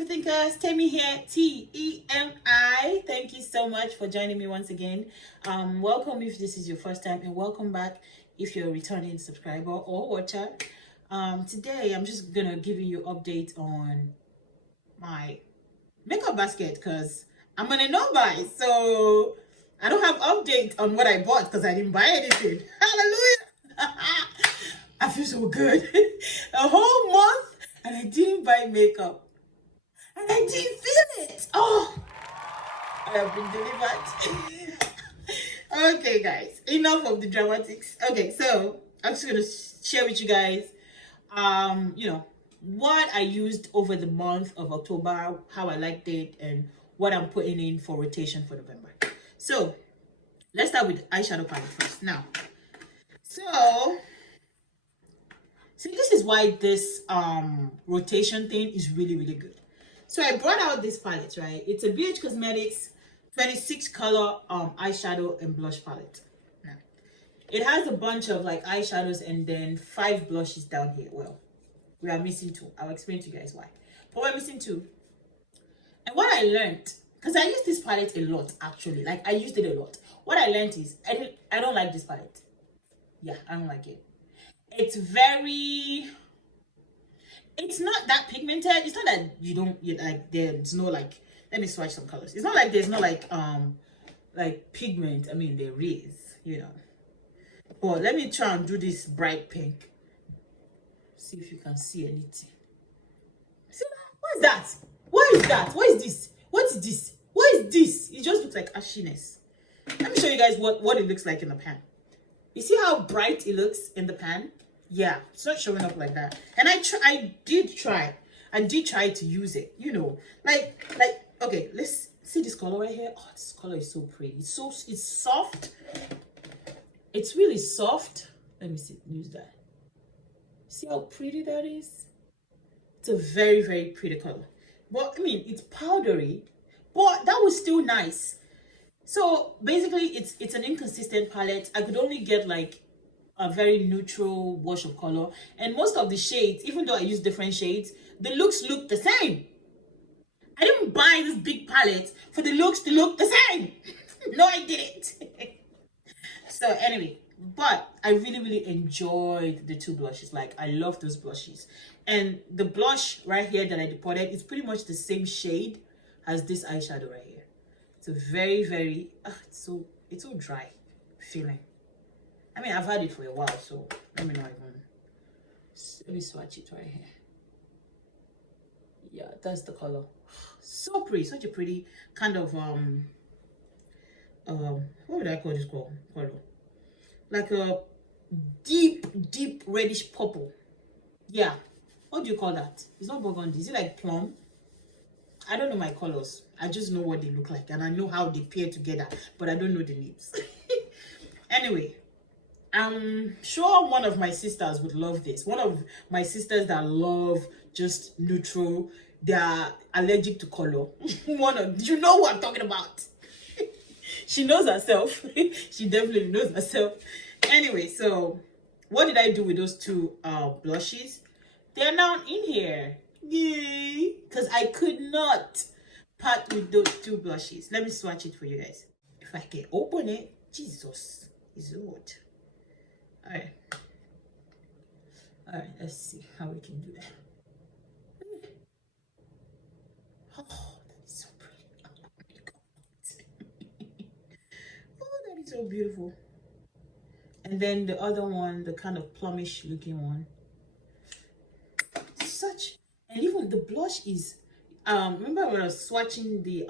super thinkers, Temi here, Temi. Thank you so much for joining me once again. Welcome if this is your first time, and welcome back if you're a returning subscriber or watcher. Today I'm just gonna give you an update on my makeup basket because I'm gonna no buy, so I don't have update on what I bought because I didn't buy anything. Hallelujah. I feel so good. A whole month and I didn't buy makeup. And I didn't feel it. Oh, I have been delivered. Okay, guys, enough of the dramatics. Okay, so I'm just gonna share with you guys, what I used over the month of October, how I liked it, and what I'm putting in for rotation for November. So let's start with eyeshadow palette first. Now, so see, this is why this rotation thing is really good. So I brought out this palette, right? It's a BH Cosmetics 26 color eyeshadow and blush palette. Now, it has a bunch of like eyeshadows and then 5 blushes down here. Well, we are missing 2. I'll explain to you guys why. But we're missing 2. And what I learned, because I use this palette a lot actually, like I used it a lot. What I learned is I don't like this palette. Yeah, I don't like it. It's not that pigmented. It's not that like there's no like, let me swatch some colors. It's not like there's no like pigment. I mean, there is, but let me try and do this bright pink, see if you can see anything. See that? What is that? What is that? What is this? What is this? What is this? It just looks like ashiness. Let me show you guys what it looks like in the pan. You see how bright it looks in the pan? Yeah, it's not showing up like that. And I did try to use it, like okay, let's see this color right here. Oh, this color is so pretty. It's soft. It's really soft. Let me see, use that. See how pretty that is? It's a very pretty color. But I mean, it's powdery, but that was still nice. So basically it's an inconsistent palette. I could only get like a very neutral wash of color, and most of the shades, even though I use different shades, the looks look the same. I didn't buy this big palette for the looks to look the same. No, I didn't. So anyway, but I really enjoyed the 2 blushes. Like, I love those blushes, and the blush right here that I deported is pretty much the same shade as this eyeshadow right here. It's a very it's so dry feeling. I mean, I've had it for a while, so let me swatch it right here. Yeah, that's the color. So pretty, such a pretty kind of what would I call this color? Like a deep reddish purple. Yeah, what do you call that? It's not burgundy. Is it like plum? I don't know my colors. I just know what they look like, and I know how they pair together, but I don't know the names. Anyway, I'm sure one of my sisters would love this. One of my sisters that love just neutral, they are allergic to color. You know what I'm talking about. She knows herself. She definitely knows herself. Anyway, so what did I do with those 2 blushes? They're now in here. Yay! Because I could not part with those 2 blushes. Let me swatch it for you guys. If I can open it, Jesus is Lord. Alright, let's see how we can do that. Oh, that is so pretty. Oh, that is so beautiful. And then the other one, the kind of plumish looking one, and even the blush is remember when I was swatching the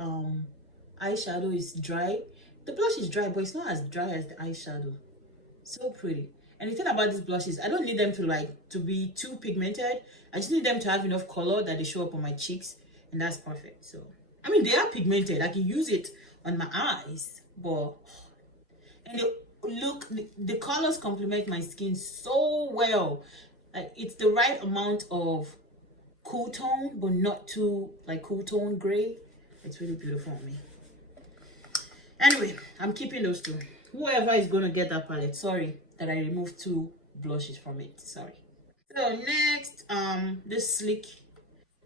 eyeshadow is dry. The blush is dry, but it's not as dry as the eyeshadow. So pretty. And the thing about these blushes, I don't need them to be too pigmented. I just need them to have enough color that they show up on my cheeks, and that's perfect. So I mean, they are pigmented. I can use it on my eyes, but and the colors complement my skin so well. Like, it's the right amount of cool tone, but not too like cool tone gray. It's really beautiful on me. Anyway, I'm keeping those 2. Whoever is gonna get that palette, sorry that I removed 2 blushes from it. Sorry. So next, this sleek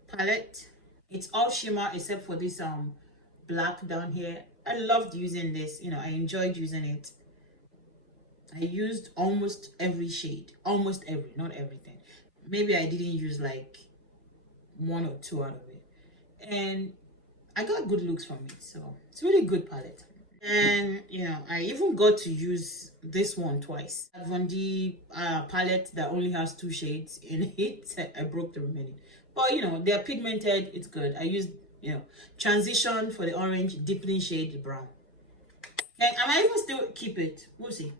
palette. It's all shimmer except for this black down here. I loved using this, you know, I enjoyed using it. I used almost every shade, almost every, not everything. Maybe I didn't use like 1 or 2 out of it, and I got good looks from it. So it's a really good palette. And you know, I even got to use this one twice. Von D palette that only has 2 shades in it. I broke the remaining, but you know, they're pigmented. It's good. I used, you know, transition for the orange, deepening shade, the brown. And I might even still keep it. We'll see.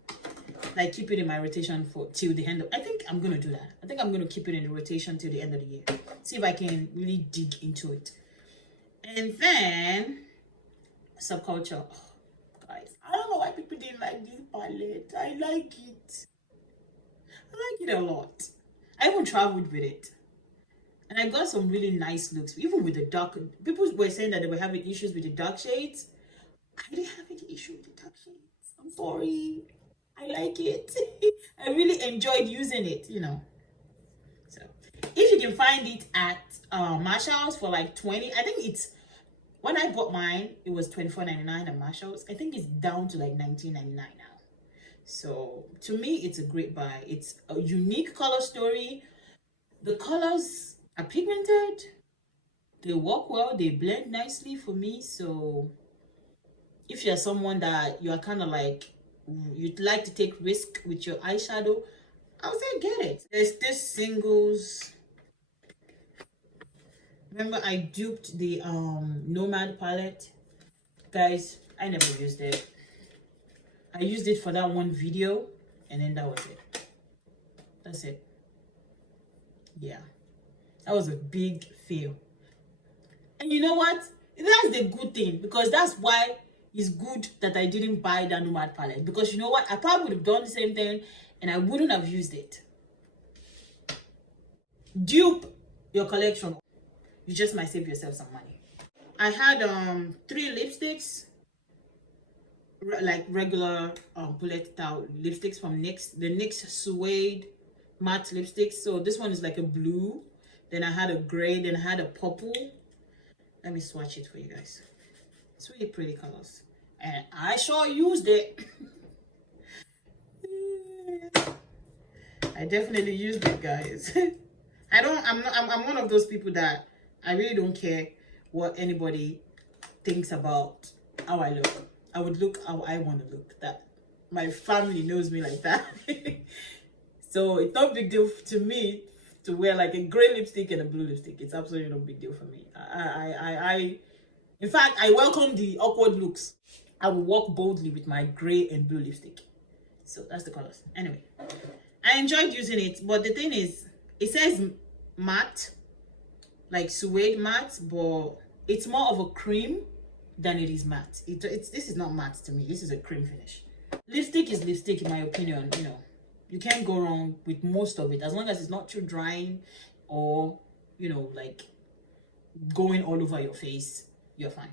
Like keep it in my rotation for till the end of, I think I'm gonna do that. I think I'm gonna keep it in the rotation till the end of the year. See if I can really dig into it. And then Subculture. Oh, guys, I don't know why people didn't like this palette. I like it. I like it a lot. I even traveled with it. And I got some really nice looks, even with the dark. People were saying that they were having issues with the dark shades. I didn't have any issue with the dark shades. I'm sorry. I like it. I really enjoyed using it, you know. So if you can find it at Marshall's for like 20, I think it's, when I bought mine it was $24.99 at Marshall's. I think it's down to like $19.99 now. So to me it's a great buy. It's a unique color story. The colors are pigmented, they work well, they blend nicely for me. So if you're someone that you are kind of like, you'd like to take risk with your eyeshadow, I would say get it. There's this singles. Remember I duped the Nomad palette, guys. I never used it. I used it for that one video, and then that was it. That's it. Yeah, that was a big fail. And you know what, that's the good thing, because that's why it's good that I didn't buy that Nomad palette, because you know what, I probably would have done the same thing and I wouldn't have used it. Dupe your collection, you just might save yourself some money. I had 3 lipsticks, like regular bullet style lipsticks from NYX, the NYX Suede matte lipsticks. So this one is like a blue, then I had a gray, then I had a purple. Let me swatch it for you guys. It's really pretty colors, and I sure used it. I definitely used it, guys. I'm one of those people that I really don't care what anybody thinks about how I look. I would look how I want to look. That my family knows me like that. So it's not a big deal to me to wear like a gray lipstick and a blue lipstick. It's absolutely no big deal for me. In fact, I welcome the awkward looks. I will walk boldly with my gray and blue lipstick. So that's the colors. Anyway, I enjoyed using it, but the thing is, it says matte, like suede matte, but it's more of a cream than it is matte. This is not matte to me. This is a cream finish. Lipstick is lipstick, in my opinion. You know, you can't go wrong with most of it, as long as it's not too drying or, you know, like going all over your face. You're fine.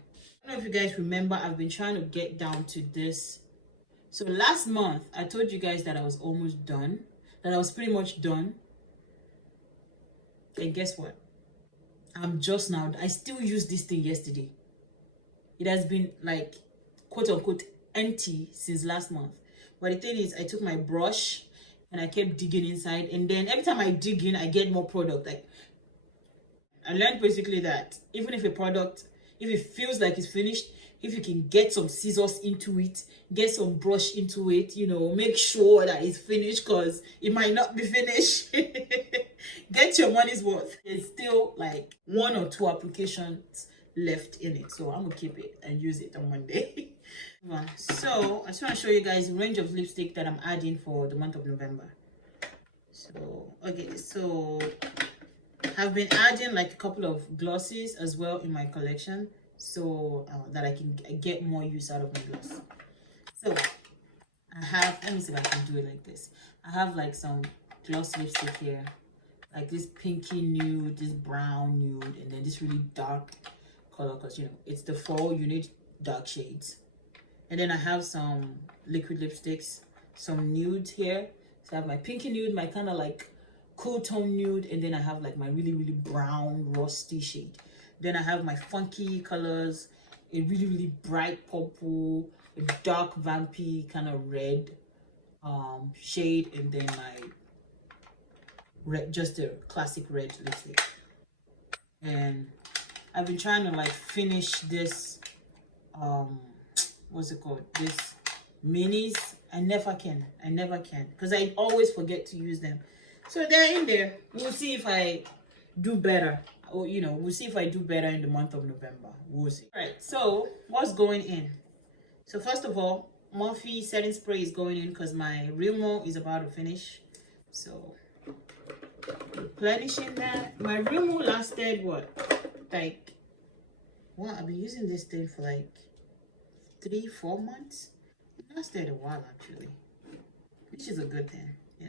I don't know if you guys remember, I've been trying to get down to this. So last month I told you guys that I was almost done, that I was pretty much done. And guess what, I'm just now, I still used this thing yesterday. It has been like quote unquote empty since last month. But the thing is, I took my brush and I kept digging inside, and then every time I dig in I get more product. Like, I learned basically that even if a product, if it feels like it's finished, if you can get some scissors into it, get some brush into it, you know, make sure that it's finished, because it might not be finished. Get your money's worth. There's still like 1 or 2 applications left in it, so I'm gonna keep it and use it on Monday. So I just want to show you guys the range of lipstick that I'm adding for the month of November. So okay, so I've been adding like a couple of glosses as well in my collection, so that I can get more use out of my gloss. So I have, let me see if I can do it like this. I have like some gloss lipstick here, like this pinky nude, this brown nude, and then this really dark color, because you know it's the fall, you need dark shades. And then I have some liquid lipsticks, some nudes here. So I have my pinky nude, my kind of like cool tone nude, and then I have like my really, really brown rusty shade. Then I have my funky colors, a really, really bright purple, a dark vampy kind of red shade, and then my red, just a classic red lipstick. And I've been trying to like finish this what's it called, this minis. I never can because I always forget to use them. So they're in there. We'll see if I do better, or you know, we'll see if I do better in the month of November. We'll see. All right, so what's going in? So first of all, Morphe setting spray is going in because my Rimmel is about to finish. So replenishing that. My Rimmel lasted what, like, well, I've been using this thing for like 3-4 months. It lasted a while actually, which is a good thing. Yeah.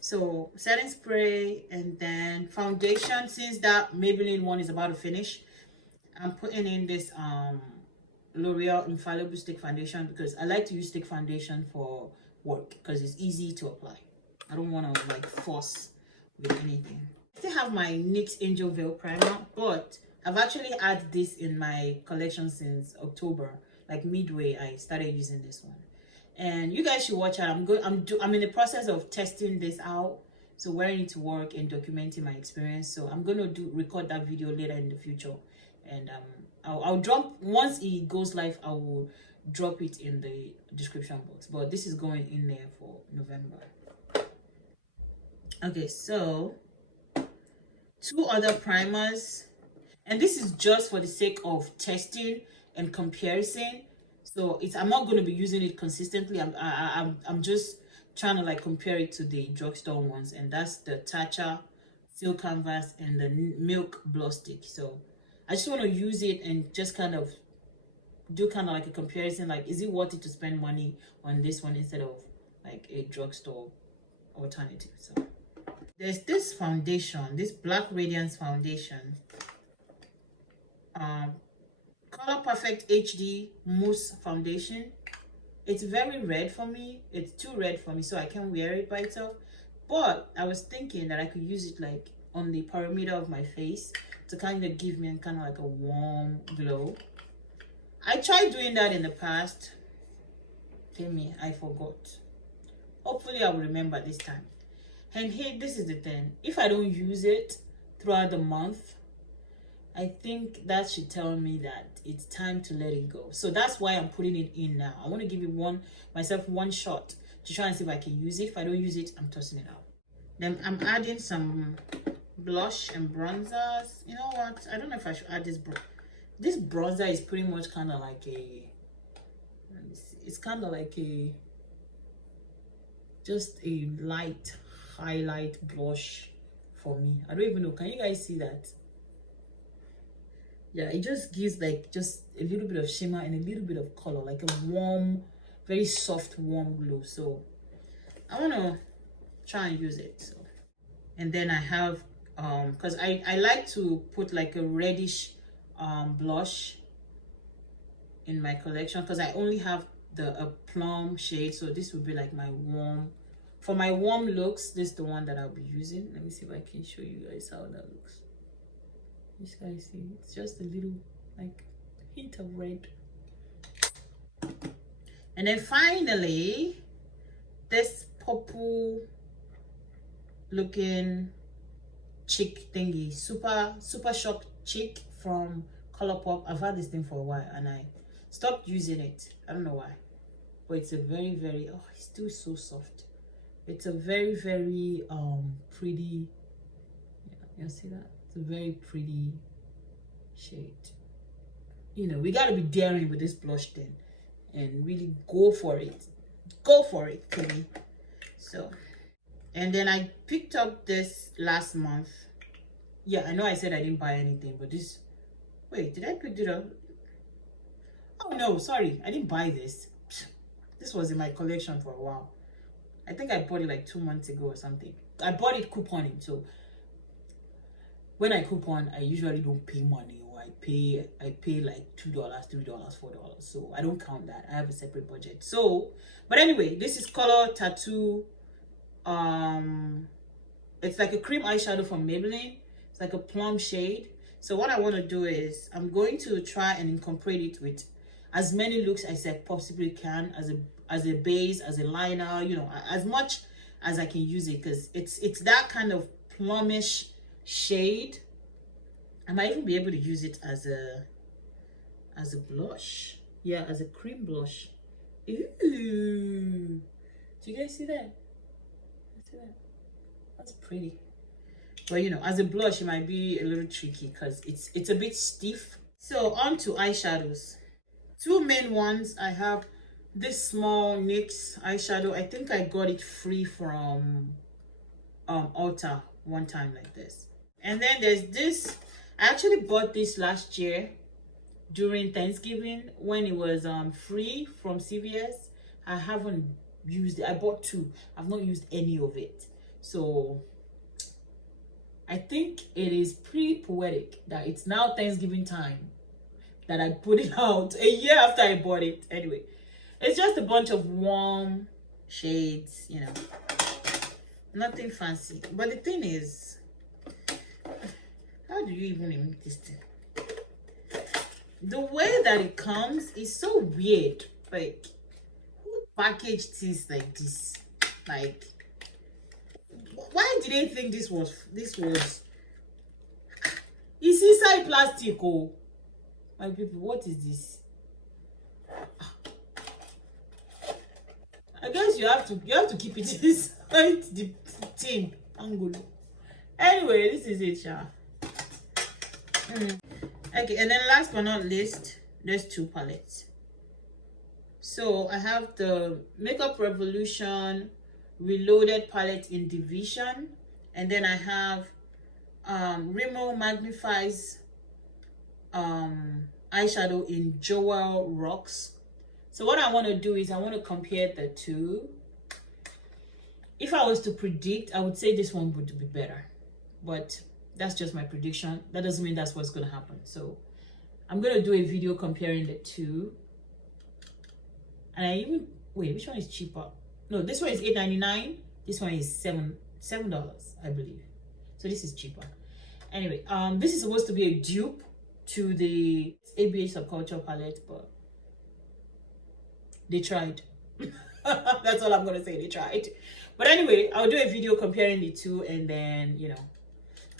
So setting spray, and then foundation. Since that Maybelline one is about to finish, I'm putting in this L'Oreal Infallible Stick Foundation because I like to use stick foundation for work because it's easy to apply. I don't want to like force with anything. I still have my NYX Angel Veil primer, but I've actually had this in my collection since October, like midway. I started using this one, and you guys should watch out. I'm in the process of testing this out, so wearing it to work and documenting my experience. So I'm gonna record that video later in the future, and I'll drop, once it goes live, I will drop it in the description box. But this is going in there for November. Okay, so 2 other primers, and this is just for the sake of testing and comparison. So I'm not going to be using it consistently. I'm just trying to like compare it to the drugstore ones, and that's the TATCHA Silk Canvas and the Milk Blush Stick. So I just want to use it and just kind of do kind of like a comparison, like is it worth it to spend money on this one instead of like a drugstore alternative. So there's this foundation, this Black Radiance foundation, Color Perfect HD Mousse Foundation. It's very red for me. It's too red for me, so I can't wear it by itself. But I was thinking that I could use it like on the perimeter of my face to kind of give me kind of like a warm glow. I tried doing that in the past. Temi, I forgot. Hopefully I will remember this time. And here, this is the thing. If I don't use it throughout the month, I think that should tell me that it's time to let it go. So that's why I'm putting it in now. I want to give it myself one shot to try and see if I can use it. If I don't use it, I'm tossing it out. Then I'm adding some blush and bronzers. You know what? I don't know if I should add this. This bronzer is pretty much kind of like a, let me see. It's kind of like just a light highlight blush for me. I don't even know. Can you guys see that? Yeah, it just gives like just a little bit of shimmer and a little bit of color, like a warm, very soft, warm glow. So I want to try and use it. So, and then I have because I like to put like a reddish blush in my collection because I only have a plum shade. So this would be like my warm, for my warm looks, this is the one that I'll be using. Let me see if I can show you guys how that looks. You guys see, it's just a little like hint of red. And then finally, this purple looking cheek thingy, super shock cheek from Colourpop. I've had this thing for a while and I stopped using it. I don't know why, but it's a very, very, oh, it's still so soft. It's a very, very pretty, yeah, you see that? It's a very pretty shade. You know, we gotta be daring with this blush thing and really go for it. Go for it, Temi. So, and then I picked up this last month. Yeah, I know I said I didn't buy anything, but this, wait, did I pick it up? Oh no, sorry, I didn't buy this. This was in my collection for a while. I think I bought it like 2 months ago or something. I bought it couponing, so when I coupon, I usually don't pay money, or I pay like $2, $3, $4. So I don't count that. I have a separate budget. So, but anyway, this is Color Tattoo. It's like a cream eyeshadow from Maybelline. It's like a plum shade. So what I want to do is I'm going to try and incorporate it with as many looks as I possibly can, as a base, as a liner, you know, as much as I can use it, because it's that kind of plumish shade. I might even be able to use it as a blush. Yeah, as a cream blush. Ooh, do you guys see that? See that? That's pretty. But you know, as a blush, it might be a little tricky because it's a bit stiff. So on to eyeshadows. Two main ones. I have this small NYX eyeshadow. I think I got it free from Ulta one time like this. And then there's this. I actually bought this last year during Thanksgiving when it was free from CVS. I haven't used it. I bought two. I've not used any of it. So I think it is pretty poetic that it's now Thanksgiving time that I put it out a year after I bought it. Anyway, it's just a bunch of warm shades, you know, nothing fancy. But the thing is, how do you even make this thing? The way that it comes is so weird. Like, who packaged things like this? Like, why did they think this was it's inside plastic? Oh my people, what is this? I guess you have to keep it inside the tin angle. Anyway, this is it, yeah. Okay, and then last but not least, there's two palettes. So I have the Makeup Revolution Reloaded palette in Division, and then I have Rimmel Magnifies eyeshadow in Jewel Rocks. So what I want to do is I want to compare the two. If I was to predict, I would say this one would be better, but that's just my prediction. That doesn't mean that's what's going to happen. So I'm going to do a video comparing the two. And I even, wait, which one is cheaper? No, this one is $8.99. This one is $7, I believe. So this is cheaper. Anyway, this is supposed to be a dupe to the ABH Subculture palette, but they tried. That's all I'm going to say. They tried. But anyway, I'll do a video comparing the two, and then, you know,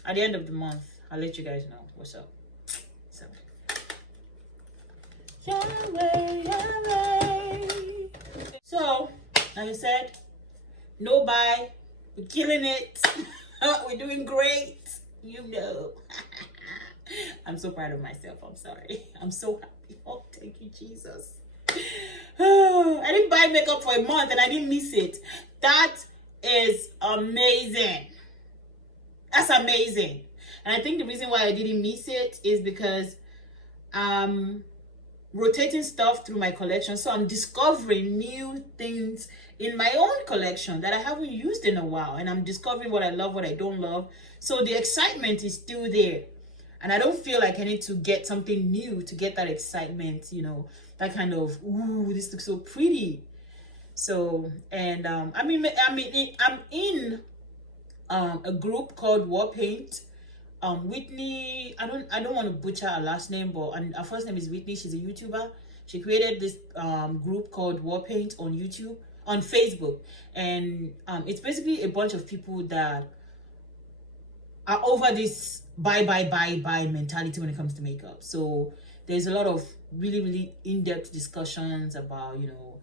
at the end of the month, I'll let you guys know what's up. So, Yahweh, Yahweh. So, like I said, no buy. We're killing it. We're doing great. You know. I'm so proud of myself. I'm sorry. I'm so happy. Oh, thank you, Jesus. I didn't buy makeup for a month and I didn't miss it. That is amazing. That's amazing. And I think the reason why I didn't miss it is because I'm rotating stuff through my collection. So I'm discovering new things in my own collection that I haven't used in a while. And I'm discovering what I love, what I don't love. So the excitement is still there. And I don't feel like I need to get something new to get that excitement, you know, that kind of, ooh, this looks so pretty. So, and I'm in a group called War Paint. Whitney, I don't want to butcher her last name, but her first name is Whitney. She's a YouTuber. She created this group called War Paint on YouTube, on Facebook, and it's basically a bunch of people that are over this buy mentality when it comes to makeup. So there's a lot of really in-depth discussions about, you know,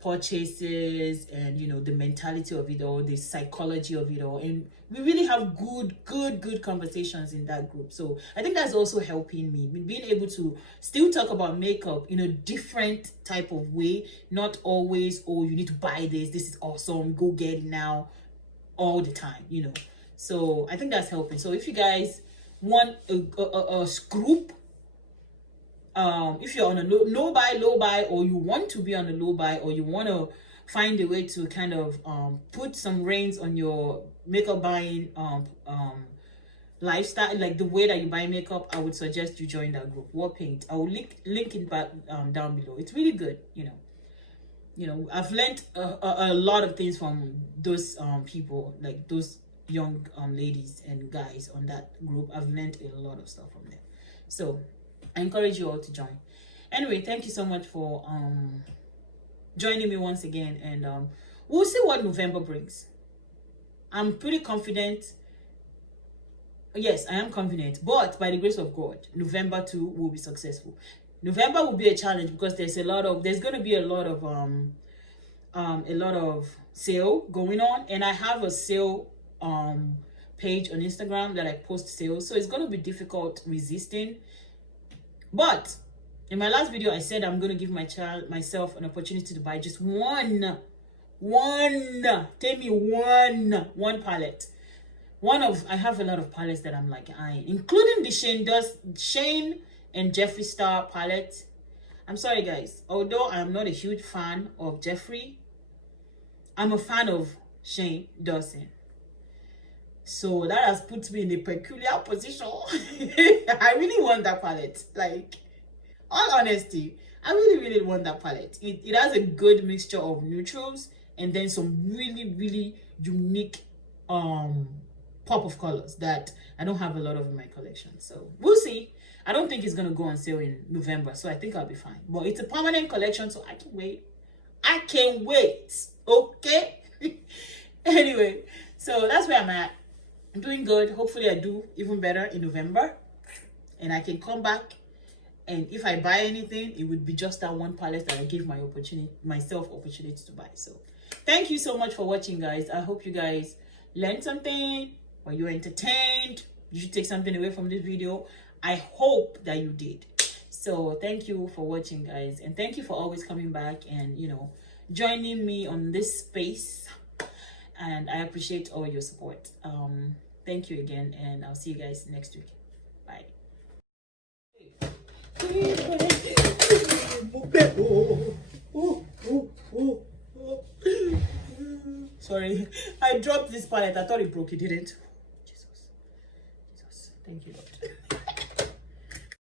purchases and, you know, the mentality of it all, the psychology of it all, and we really have good conversations in that group. So I think that's also helping me being able to still talk about makeup in a different type of way, not always, oh, you need to buy this is awesome, go get it now, all the time, you know. So I think that's helping. So if you guys want a group, if you're on a low buy, or you want to be on a low buy, or you want to find a way to kind of put some reins on your makeup buying lifestyle, like the way that you buy makeup, I would suggest you join that group, War Paint. I will link it back down below. It's really good, you know. I've learned a lot of things from those people, like those young ladies and guys on that group. I've learned a lot of stuff from them, so I encourage you all to join. Anyway, thank you so much for joining me once again, and we'll see what November brings. I'm pretty confident. Yes, I am confident, but by the grace of God, November too will be successful. November will be a challenge because there's going to be a lot of sale going on, and I have a sale page on Instagram that I post sales, so it's going to be difficult resisting. But in my last video I said I'm going to give myself an opportunity to buy just one Temi one palette. I have a lot of palettes that I'm like eyeing, including the Shane and Jeffree Star palette. I'm sorry guys, although I'm not a huge fan of Jeffree, I'm a fan of Shane Dawson. So that has put me in a peculiar position. I really want that palette. Like, all honesty, I really want that palette. It has a good mixture of neutrals and then some really unique pop of colors that I don't have a lot of in my collection. So we'll see. I don't think it's gonna go on sale in November, so I think I'll be fine. But it's a permanent collection, so I can wait. I can wait. Okay. Anyway, so that's where I'm at. I'm doing good. Hopefully I do even better in November, and I can come back, and if I buy anything, it would be just that one palette that I gave myself opportunity to buy. So thank you so much for watching, guys. I hope you guys learned something, or you're entertained. You should take something away from this video. I hope that you did. So thank you for watching, guys, and thank you for always coming back and, you know, joining me on this space, and I appreciate all your support. Thank you again, and I'll see you guys next week. Bye. Sorry, I dropped this palette. I thought it broke. It didn't. Jesus, thank you, Lord.